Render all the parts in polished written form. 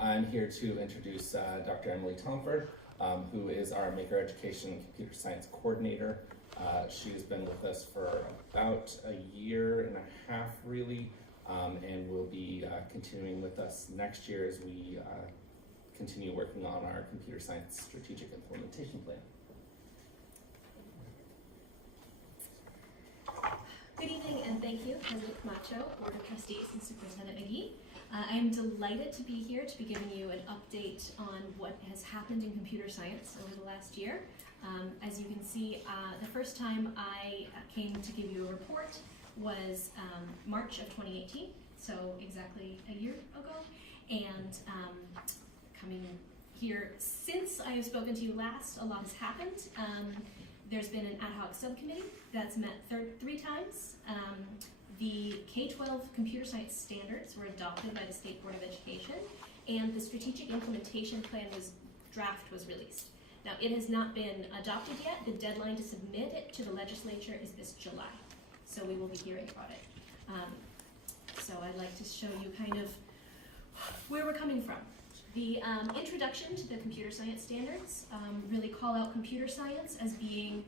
I'm here to introduce Dr. Emily Thomforde, who is our Maker Education and Computer Science Coordinator. She's been with us for about a year and a half, really, and will be continuing with us next year as we continue working on our computer science strategic implementation plan. Good evening, and thank you, President Camacho, Board of Trustees, and Superintendent McGee. I'm delighted to be here to be giving you an update on what has happened in computer science over the last year. As you can see, the first time I came to give you a report was March of 2018, so exactly a year ago. And coming here, since I have spoken to you last, a lot has happened. There's been an ad hoc subcommittee that's met three times. The K-12 computer science standards were adopted by the State Board of Education, and the strategic implementation plan draft was released. Now, it has not been adopted yet. The deadline to submit it to the legislature is this July, so we will be hearing about it. So I'd like to show you kind of where we're coming from. The introduction to the computer science standards really call out computer science as being,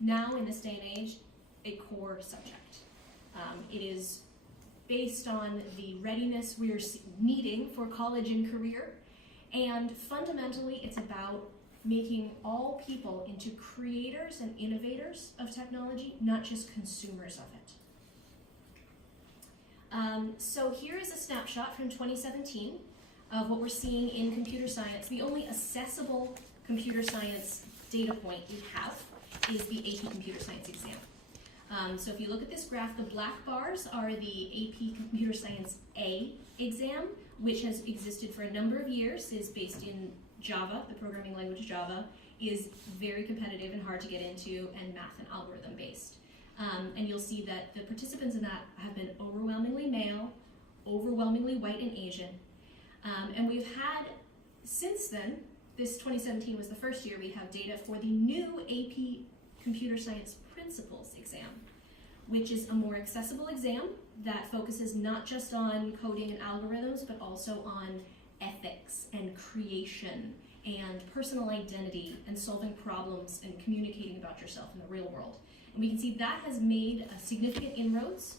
now in this day and age, a core subject. It is based on the readiness we're needing for college and career, and fundamentally it's about making all people into creators and innovators of technology, not just consumers of it. So here is a snapshot from 2017 of what we're seeing in computer science. The only accessible computer science data point we have is the AP Computer Science exam. So if you look at this graph, the black bars are the AP Computer Science A exam, which has existed for a number of years, is based in Java, the programming language Java, is very competitive and hard to get into, and math and algorithm based. And you'll see that the participants in that have been overwhelmingly male, overwhelmingly white and Asian. And we've had, since then, this 2017 was the first year we have data for the new AP Computer Science Principles exam, which is a more accessible exam that focuses not just on coding and algorithms, but also on ethics and creation and personal identity and solving problems and communicating about yourself in the real world. And we can see that has made significant inroads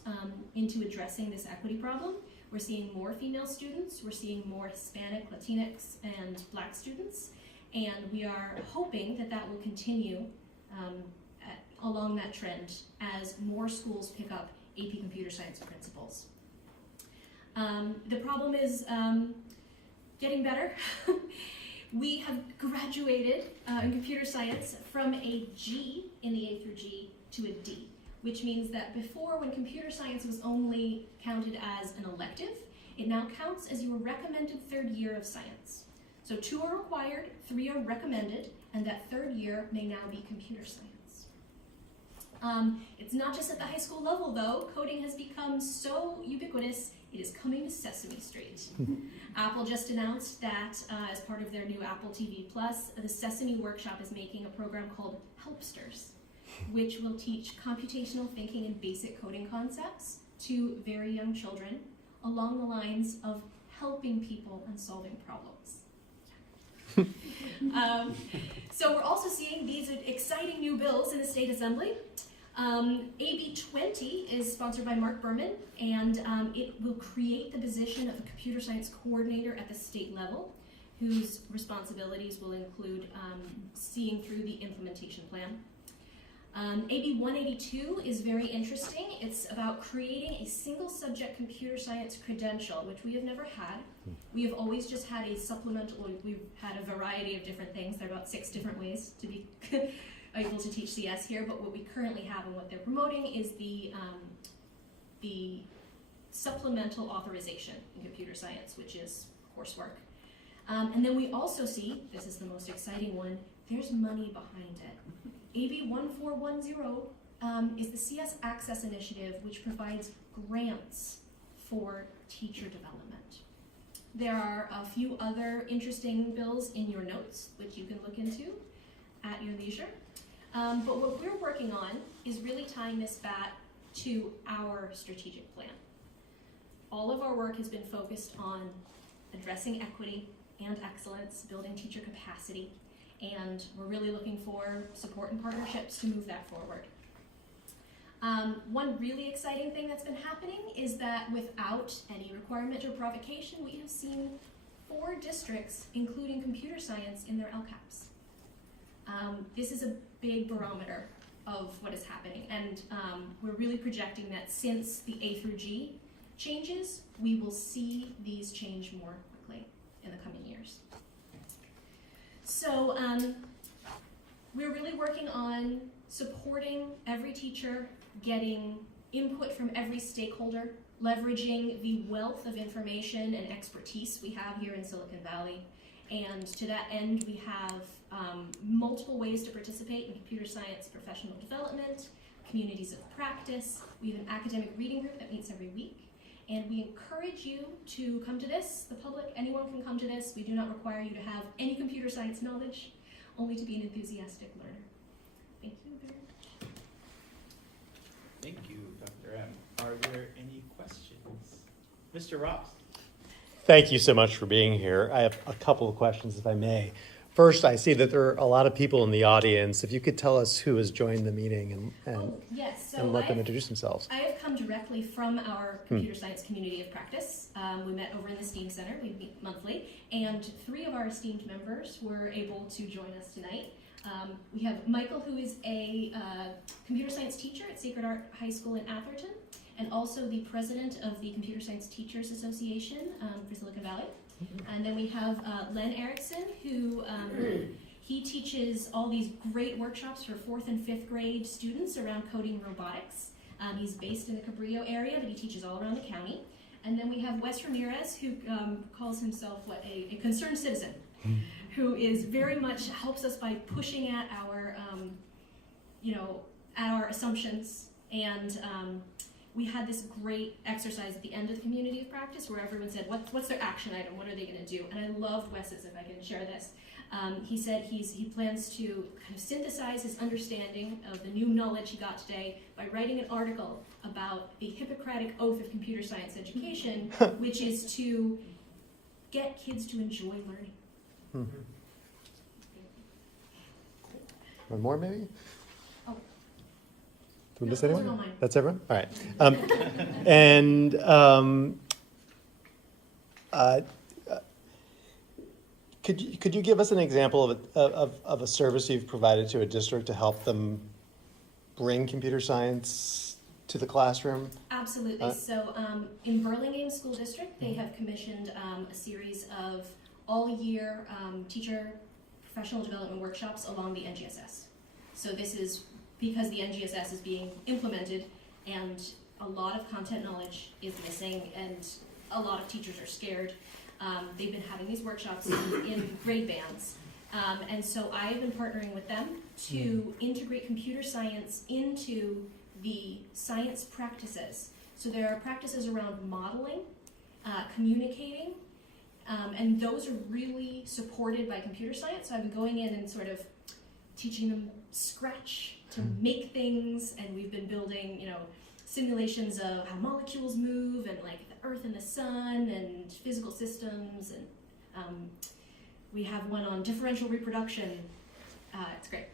into addressing this equity problem. We're seeing more female students, we're seeing more Hispanic, Latinx, and Black students, and we are hoping that that will continue along that trend as more schools pick up AP Computer Science Principles. The problem is getting better. We have graduated in computer science from a G in the A through G to a D, which means that before, when computer science was only counted as an elective, it now counts as your recommended third year of science. So 2 are required, 3 are recommended, and that third year may now be computer science. It's not just at the high school level, though. Coding has become so ubiquitous, it is coming to Sesame Street. Apple just announced that as part of their new Apple TV+, the Sesame Workshop is making a program called Helpsters, which will teach computational thinking and basic coding concepts to very young children along the lines of helping people and solving problems. So we're also seeing these exciting new bills in the State Assembly. AB 20 is sponsored by Mark Berman, and it will create the position of a computer science coordinator at the state level, whose responsibilities will include seeing through the implementation plan. AB 182 is very interesting. It's about creating a single subject computer science credential, which we have never had. We have always just had a supplemental, we've had a variety of different things. There are about 6 different ways to be able to teach CS here, but what we currently have and what they're promoting is the supplemental authorization in computer science, which is coursework. And then we also see, this is the most exciting one, there's money behind it. AB 1410 is the CS Access Initiative, which provides grants for teacher development. There are a few other interesting bills in your notes, which you can look into at your leisure. But what we're working on is really tying this back to our strategic plan. All of our work has been focused on addressing equity and excellence, building teacher capacity, and we're really looking for support and partnerships to move that forward. One really exciting thing that's been happening is that without any requirement or provocation, we have seen 4 districts, including computer science, in their LCAPs. This is a big barometer of what is happening, and we're really projecting that since the A through G changes, we will see these change more quickly in the coming years. So we're really working on supporting every teacher, getting input from every stakeholder, leveraging the wealth of information and expertise we have here in Silicon Valley. And to that end, we have multiple ways to participate in computer science professional development, communities of practice. We have an academic reading group that meets every week. And we encourage you to come to this. The public, anyone can come to this. We do not require you to have any computer science knowledge, only to be an enthusiastic learner. Thank you very much. Thank you, Dr. M. Are there any questions? Mr. Ross. Thank you so much for being here. I have a couple of questions, if I may. First, I see that there are a lot of people in the audience. If you could tell us who has joined the meeting Yes. So and let them introduce themselves. I have come directly from our computer science community of practice. We met over in the STEAM Center. We meet monthly. And 3 of our esteemed members were able to join us tonight. We have Michael, who is a computer science teacher at Sacred Heart High School in Atherton, and also the president of the Computer Science Teachers Association for Silicon Valley. And then we have Len Erickson, who he teaches all these great workshops for 4th and 5th grade students around coding robotics. He's based in the Cabrillo area, but he teaches all around the county. And then we have Wes Ramirez, who calls himself a concerned citizen, who is very much helps us by pushing at our, at our assumptions. And we had this great exercise at the end of the community of practice where everyone said, what's their action item? What are they going to do? And I loved Wes's, if I can share this. He said he plans to kind of synthesize his understanding of the new knowledge he got today by writing an article about the Hippocratic Oath of Computer Science Education, which is to get kids to enjoy learning. One more, maybe? Oh. Did we No, miss those are anyone? all mine. That's everyone? All right. And could you give us an example of a service you've provided to a district to help them bring computer science to the classroom? Absolutely. So in Burlingame School District, they have commissioned a series of all-year teacher professional development workshops along the NGSS. So this is because the NGSS is being implemented and a lot of content knowledge is missing and a lot of teachers are scared. They've been having these workshops in grade bands. And so I've been partnering with them to integrate computer science into the science practices. So there are practices around modeling, communicating, and those are really supported by computer science. So I've been going in and sort of teaching them Scratch to make things, and we've been building, simulations of how molecules move and like the Earth and the Sun and physical systems, and we have one on differential reproduction. It's great.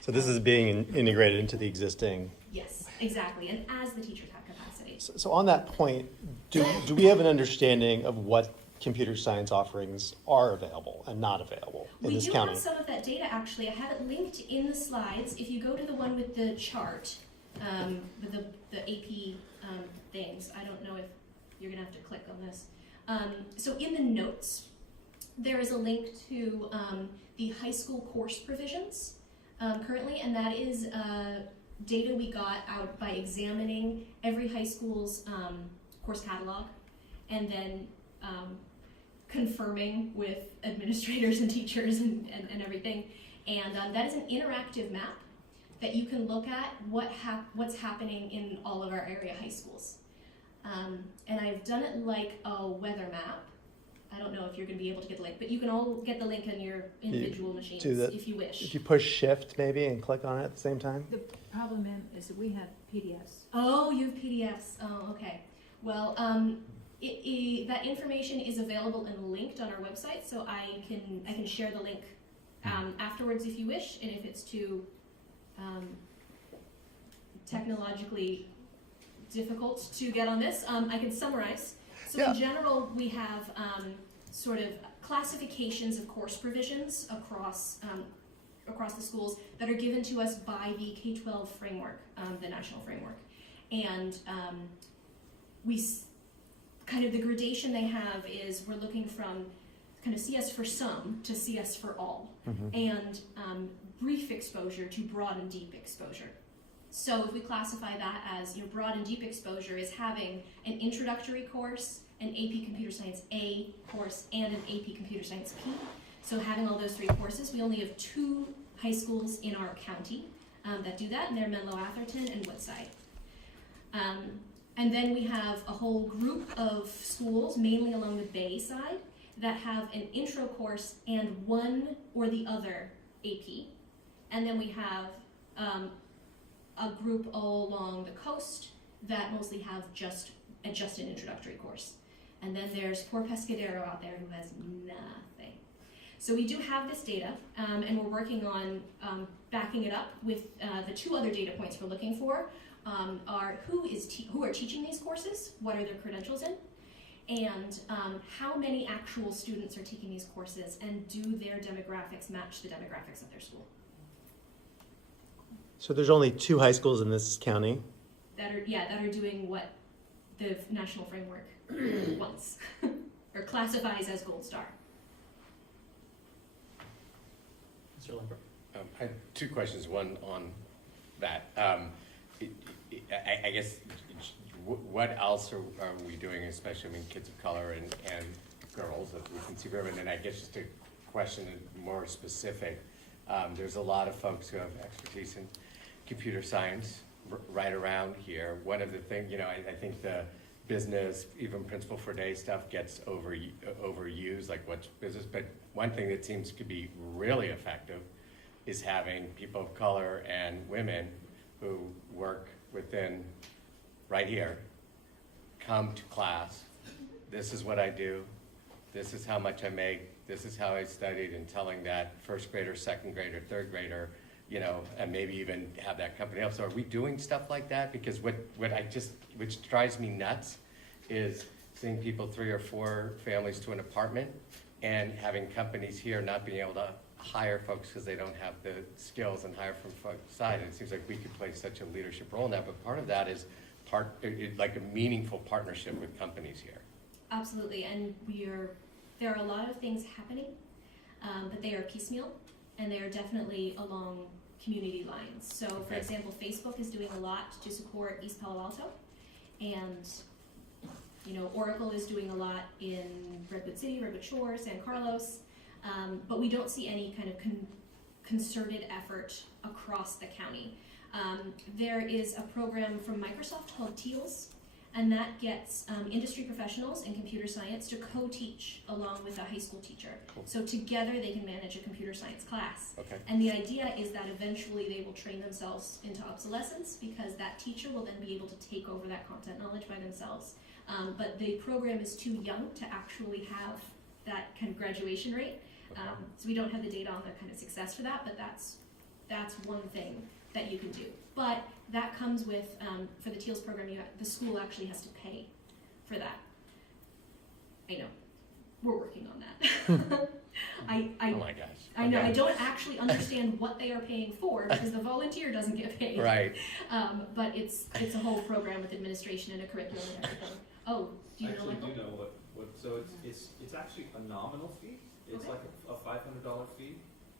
So this is being integrated into the existing. Yes, exactly, and as the teachers have capacity. So on that point, do we have an understanding of what computer science offerings are available and not available in this county? We do have some of that data, actually. I have it linked in the slides. If you go to the one with the chart, with the AP things, I don't know if you're going to have to click on this. So in the notes, there is a link to the high school course provisions currently, and that is data we got out by examining every high school's course catalog and then confirming with administrators and teachers and everything. And that is an interactive map that you can look at what's happening in all of our area high schools. And I've done it like a weather map. I don't know if you're going to be able to get the link, but you can all get the link on your individual machines if you wish. If you push shift maybe and click on it at the same time? The problem is that we have PDFs. Oh, you have PDFs. Oh, okay. Well, that information is available and linked on our website, so I can share the link afterwards if you wish, and if it's too technologically difficult to get on this, I can summarize. So Yeah. in general, we have sort of classifications of course provisions across the schools that are given to us by the K-12 framework, the national framework, and kind of the gradation they have is we're looking from kind of CS for some to CS for all, and brief exposure to broad and deep exposure. So if we classify that as broad and deep exposure is having an introductory course, an AP Computer Science A course, and an AP Computer Science P. So having all those 3 courses, we only have 2 high schools in our county that do that, and they're Menlo Atherton and Woodside. And then we have a whole group of schools, mainly along the Bay side, that have an intro course and one or the other AP. And then we have a group all along the coast that mostly have just an introductory course. And then there's poor Pescadero out there who has nothing. So we do have this data, and we're working on backing it up with the 2 other data points we're looking for are who are teaching these courses, what are their credentials in, and how many actual students are taking these courses, and do their demographics match the demographics of their school. So there's only 2 high schools in this county. That are doing what the national framework wants or classifies as Gold Star. Mr. Limper. I have 2 questions, one on that. I guess, what else are we doing, especially, kids of color and girls, that we can see women, and I guess just a question more specific. There's a lot of folks who have expertise in computer science right around here. One of the things, I think the business, even Principal for Day stuff gets overused, like what's business, but one thing that seems to be really effective is having people of color and women who work within, right here, come to class. This is what I do. This is how much I make. This is how I studied, and telling that first grader, second grader, third grader, and maybe even have that company up. So are we doing stuff like that? Because which drives me nuts is seeing people 3 or 4 families to an apartment and having companies here not being able to hire folks because they don't have the skills and hire from folks' side. And it seems like we could play such a leadership role in that, but part of that is like a meaningful partnership with companies here. Absolutely, and there are a lot of things happening, but they are piecemeal, and they are definitely along community lines. So, for example, Facebook is doing a lot to support East Palo Alto, and Oracle is doing a lot in Redwood City, Redwood Shore, San Carlos, but we don't see any kind of concerted effort across the county. There is a program from Microsoft called TEALS, and that gets industry professionals in computer science to co-teach along with a high school teacher. Cool. So together they can manage a computer science class. Okay. And the idea is that eventually they will train themselves into obsolescence, because that teacher will then be able to take over that content knowledge by themselves. But the program is too young to actually have that kind of graduation rate. So we don't have the data on the kind of success for that, but that's one thing that you can do. But that comes with, for the TEALS program, the school actually has to pay for that. I know. We're working on that. Oh my gosh. I know. Okay. I don't actually understand what they are paying for, because the volunteer doesn't get paid. Right. But it's a whole program with administration and a curriculum and everything. Oh, do you know, I Michael? actually do know what, so it's actually a nominal fee. It's Okay. like a $500 fee.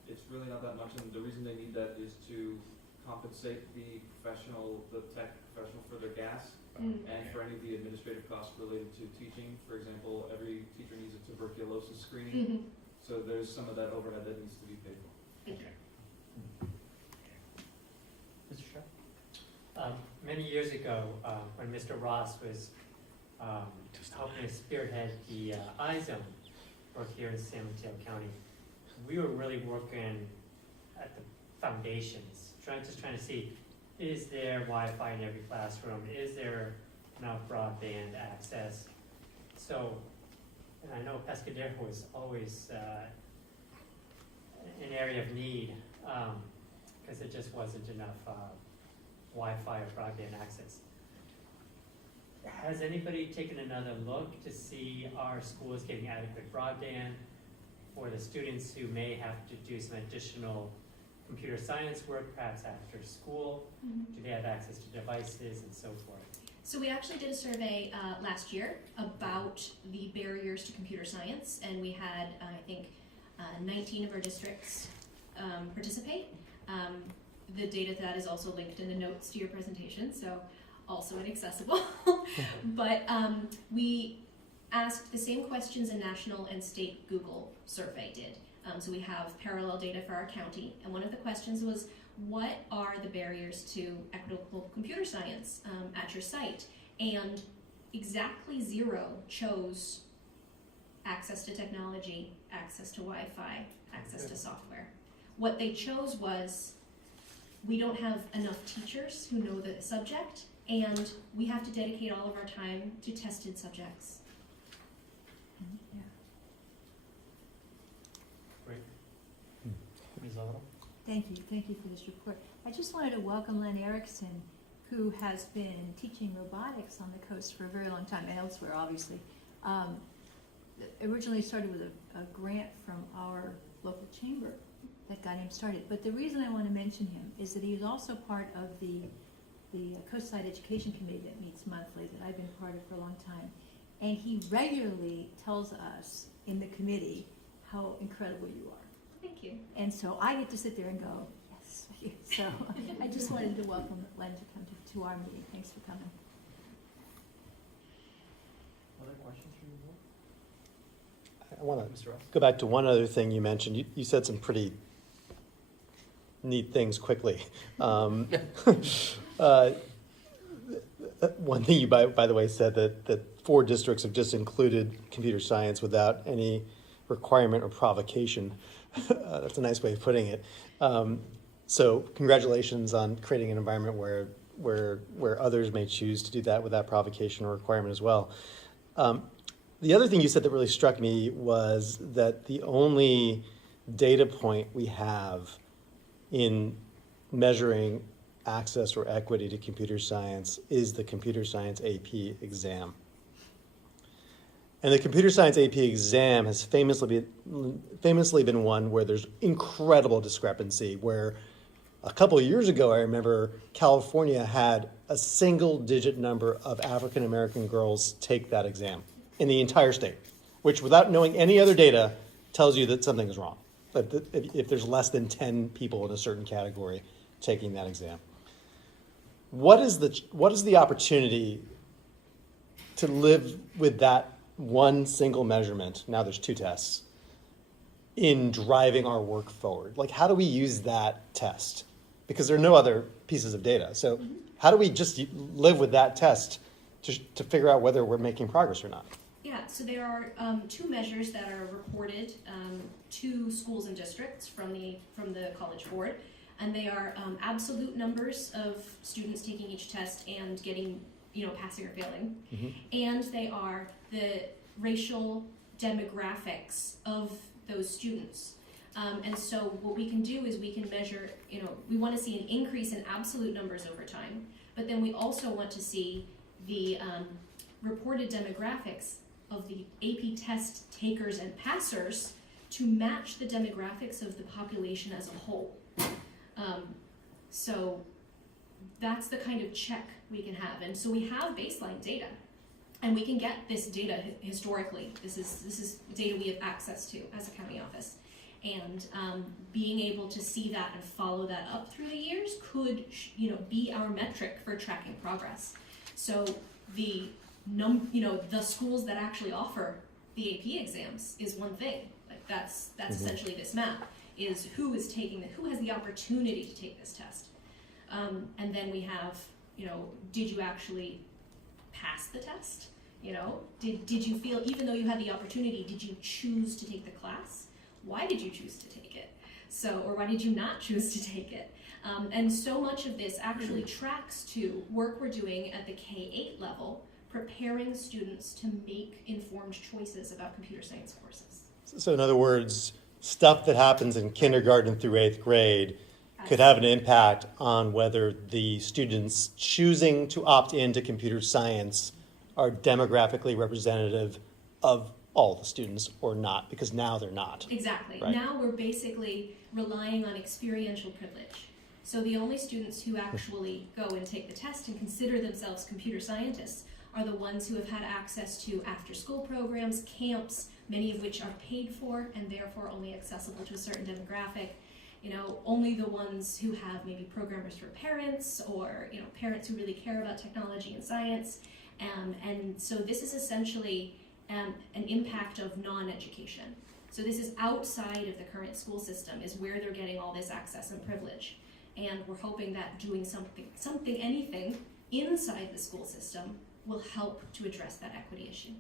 It's really not that much, and the reason they need that is to compensate the tech professional for their gas, and for any of the administrative costs related to teaching. For example, every teacher needs a tuberculosis screening, so there's some of that overhead that needs to be paid for. Thank you. Mr. Shaw. Many years ago, when Mr. Ross was helping to spearhead the iZone work here in San Mateo County, we were really working at the foundations, trying to see, is there Wi-Fi in every classroom? Is there enough broadband access? So, and I know Pescadero was always an area of need, because there just wasn't enough Wi-Fi or broadband access. Has anybody taken another look to see our schools getting adequate broadband for the students who may have to do some additional computer science work, perhaps after school? Do they have access to devices and so forth? So we actually did a survey last year about the barriers to computer science, and we had, I think, 19 of our districts participate. The data to that is also linked in the notes to your presentation, so also inaccessible. But we asked the same questions a national and state Google survey did. So we have parallel data for our county, and one of the questions was, what are the barriers to equitable computer science at your site? And exactly 0 chose access to technology, access to Wi-Fi, access to software. What they chose was, we don't have enough teachers who know the subject, and we have to dedicate all of our time to tested subjects. Yeah. Great. Ms. Otto? Thank you for this report. I just wanted to welcome Len Erickson, who has been teaching robotics on the coast for a very long time, and elsewhere, obviously. Originally started with a grant from our local chamber that got him started. But the reason I want to mention him is that he is also part of the Coastside Education Committee that meets monthly, that I've been part of for a long time. And he regularly tells us in the committee how incredible you are. Thank you. And so I get to sit there and go, yes. So I just wanted to welcome Len to come to our meeting. Thanks for coming. Other questions from the board? I want to Mr. Ross? go back to one other thing you mentioned. You said some pretty neat things quickly. One thing you, by the way, said that 4 districts have just included computer science without any requirement or provocation. That's a nice way of putting it. So congratulations on creating an environment where others may choose to do that without provocation or requirement as well. The other thing you said that really struck me was that the only data point we have in measuring access or equity to computer science is the computer science AP exam. And the computer science AP exam has famously been one where there's incredible discrepancy, where a couple of years ago, I remember California had a single-digit number of African American girls take that exam in the entire state, which, without knowing any other data, tells you that something is wrong. If there's less than 10 people in a certain category taking that exam. What is the opportunity to live with that one single measurement, now there's 2 tests, in driving our work forward? Like, how do we use that test? Because there are no other pieces of data. So how do we just live with that test to figure out whether we're making progress or not? Yeah, so there are 2 measures that are reported to schools and districts from the College Board, and they are absolute numbers of students taking each test and getting, passing or failing, and they are the racial demographics of those students. And so what we can do is we can measure, we want to see an increase in absolute numbers over time, but then we also want to see the reported demographics of the AP test takers and passers to match the demographics of the population as a whole. So that's the kind of check we can have. And so we have baseline data, and we can get this data historically. This is data we have access to as a county office. And being able to see that and follow that up through the years could, be our metric for tracking progress. So the schools that actually offer the AP exams is one thing. Like that's essentially this map, is who is taking who has the opportunity to take this test. And then we have, did you actually pass the test? Did you feel, even though you had the opportunity, did you choose to take the class? Why did you choose to take it? Or why did you not choose to take it? And so much of this actually tracks to work we're doing at the K-8 level preparing students to make informed choices about computer science courses. So in other words, stuff that happens in kindergarten through 8th grade could have an impact on whether the students choosing to opt into computer science are demographically representative of all the students or not, because now they're not. Exactly. Right. Now we're basically relying on experiential privilege. So the only students who actually go and take the test and consider themselves computer scientists are the ones who have had access to after-school programs, camps, many of which are paid for and therefore only accessible to a certain demographic. You know, only the ones who have maybe programmers for parents or, you know, parents who really care about technology and science. And so this is essentially an impact of non-education. So this is outside of the current school system, is where they're getting all this access and privilege. And we're hoping that doing anything inside the school system will help to address that equity issue.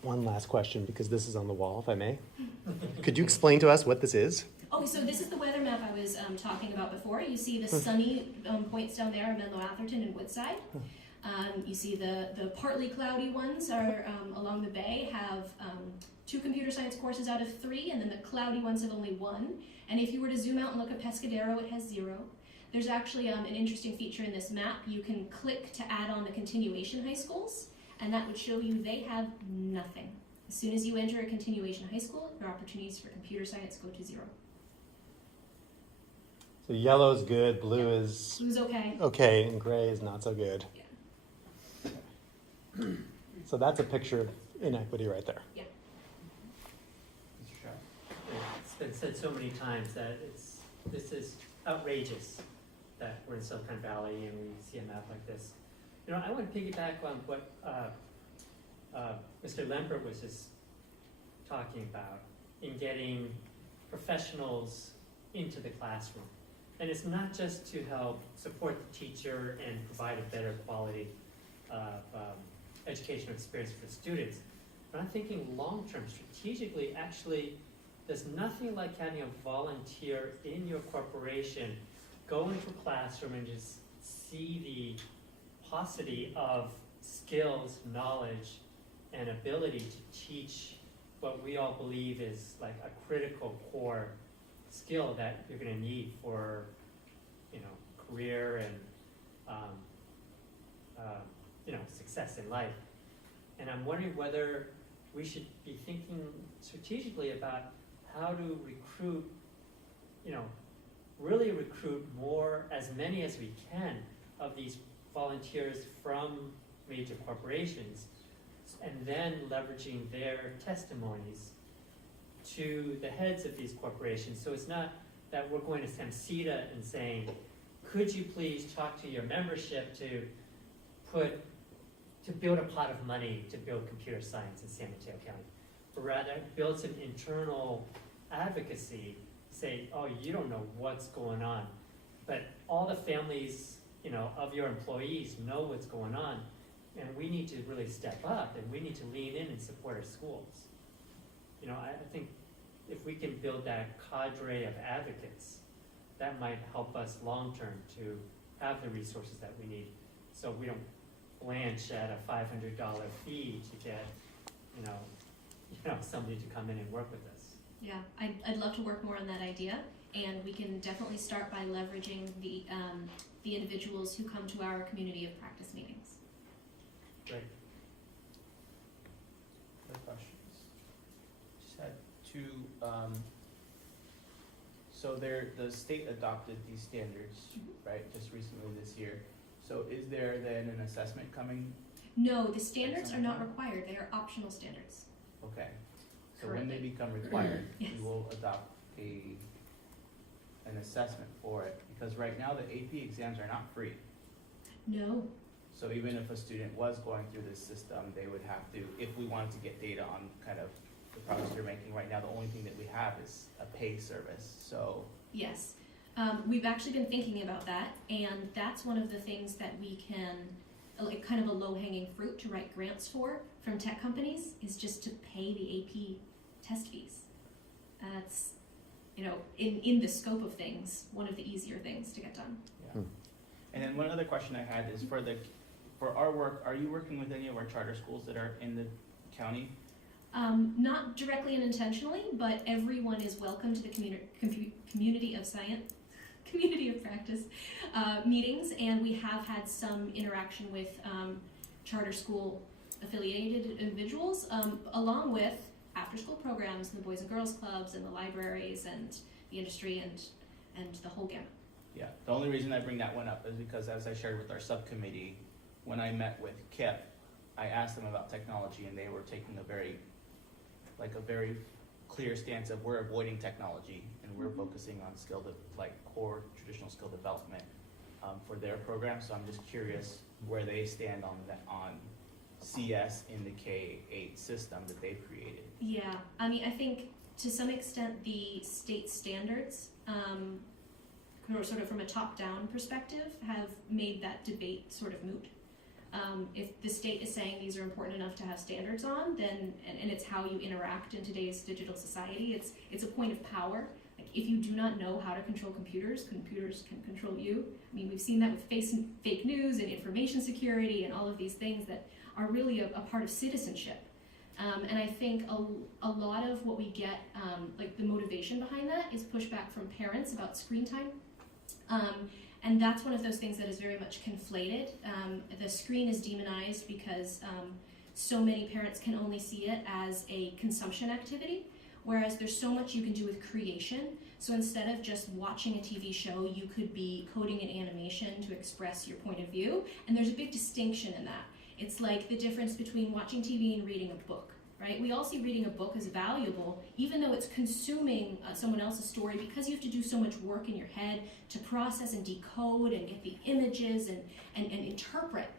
One last question, because this is on the wall, if I may. Could you explain to us what this is? Okay, so this is the weather map I was talking about before. You see the sunny points down there, Menlo Atherton and Woodside. You see the partly cloudy ones are along the bay have 2 computer science courses out of 3, and then the cloudy ones have only 1. And if you were to zoom out and look at Pescadero, it has 0. There's actually an interesting feature in this map. You can click to add on the continuation high schools, and that would show you they have nothing. As soon as you enter a continuation high school, your opportunities for computer science go to 0. So yellow is good, blue is Blue's okay. okay, and gray is not so good. Yeah. So that's a picture of inequity right there. Mr. Shaw? It's been said so many times that this is outrageous that we're in Silicon Valley and we see a map like this. You know, I want to piggyback on what Mr. Lempert was just talking about in getting professionals into the classroom. And it's not just to help support the teacher and provide a better quality educational experience for students, but I'm thinking long-term, strategically, actually, there's nothing like having a volunteer in your corporation go into a classroom and just see the paucity of skills, knowledge, and ability to teach what we all believe is like a critical core skill that you're going to need for, you know, career and you know, success in life. And I'm wondering whether we should be thinking strategically about how to recruit, you know, really recruit more, as many as we can, of these volunteers from major corporations, and then leveraging their testimonies to the heads of these corporations. So it's not that we're going to Samsita and saying, could you please talk to your membership to build a pot of money to build computer science in San Mateo County, but rather build some internal advocacy, say, oh, you don't know what's going on, but all the families, you know, of your employees know what's going on, and we need to really step up, and we need to lean in and support our schools. You know, I think if we can build that cadre of advocates, that might help us long-term to have the resources that we need, so we don't blanch at a $500 fee to get, you know, somebody to come in and work with us. Yeah, I'd love to work more on that idea, and we can definitely start by leveraging the individuals who come to our community of practice meetings. Great. Other questions? Just had 2, so the state adopted these standards, right, just recently this year. So is there then an assessment coming? No, the standards are not required, they are optional standards. Okay, so when they become required, Yes. we will adopt an assessment for it, because right now the AP exams are not free. No, So even if a student was going through this system, they would have to, if we wanted to get data on kind of the progress you're making right now, the only thing that we have is a pay service, so. yes. We've actually been thinking about that, and that's one of the things that we can, like kind of a low-hanging fruit to write grants for from tech companies, is just to pay the AP test fees. That's, you know, in the scope of things, one of the easier things to get done. Yeah. And then one other question I had is for for our work, are you working with any of our charter schools that are in the county? Not directly and intentionally, but everyone is welcome to the community of science, community of practice meetings, and we have had some interaction with charter school affiliated individuals, along with after-school programs and the Boys and Girls Clubs and the libraries and the industry and the whole gamut. Yeah, the only reason I bring that one up is because, as I shared with our subcommittee, when I met with KIP, I asked them about technology, and they were taking a very clear stance of we're avoiding technology, and we're focusing on core traditional skill development for their program. So I'm just curious where they stand on CS in the K-8 system that they've created. Yeah, I mean, I think to some extent the state standards, sort of from a top-down perspective, have made that debate sort of moot. If the state is saying these are important enough to have standards on, then, and it's how you interact in today's digital society, it's a point of power. Like, if you do not know how to control computers, computers can control you. I mean, we've seen that with fake news and information security and all of these things that are really a part of citizenship. And I think a lot of what we get, like the motivation behind that, is pushback from parents about screen time. And that's one of those things that is very much conflated. The screen is demonized because so many parents can only see it as a consumption activity, whereas there's so much you can do with creation. So instead of just watching a TV show, you could be coding an animation to express your point of view, and there's a big distinction in that. It's like the difference between watching TV and reading a book, right? We all see reading a book as valuable, even though it's consuming someone else's story, because you have to do so much work in your head to process and decode and get the images and interpret.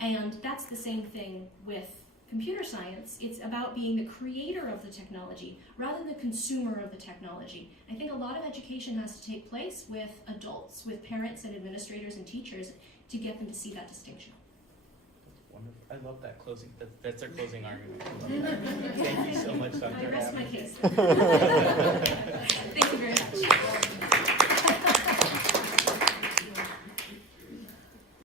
And that's the same thing with computer science. It's about being the creator of the technology rather than the consumer of the technology. I think a lot of education has to take place with adults, with parents and administrators and teachers, to get them to see that distinction. Wonderful. I love that closing. That's our closing argument. I love that. Thank you so much, Dr. I rest my Abbott. case.